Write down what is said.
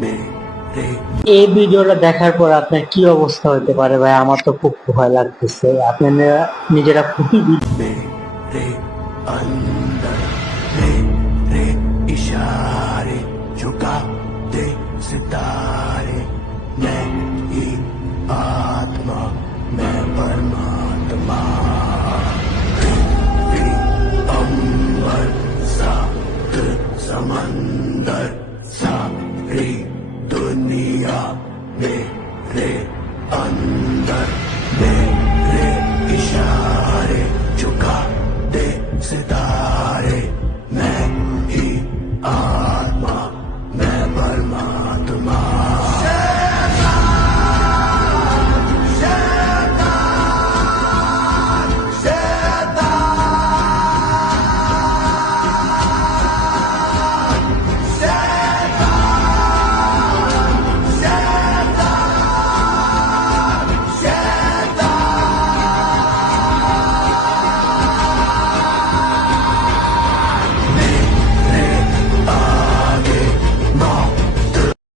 मेरे এই ভিডিওটা দেখার পর আপনার কি অবস্থা হতে পারে ভাই? আমার তো খুব ভয় লাগতেছে। আপনারা নিজেরা খুবই मेरे अंदर मेरे इशारे झुकाते सितारे मैं ही आत्मा मैं परमात्मा पृथ्वी अंबर सात समंदर सारी दुनिया मेरे अंदर मेरे इशारे झुकाते सितारे मैं ही आत्मा मैं परमात्मा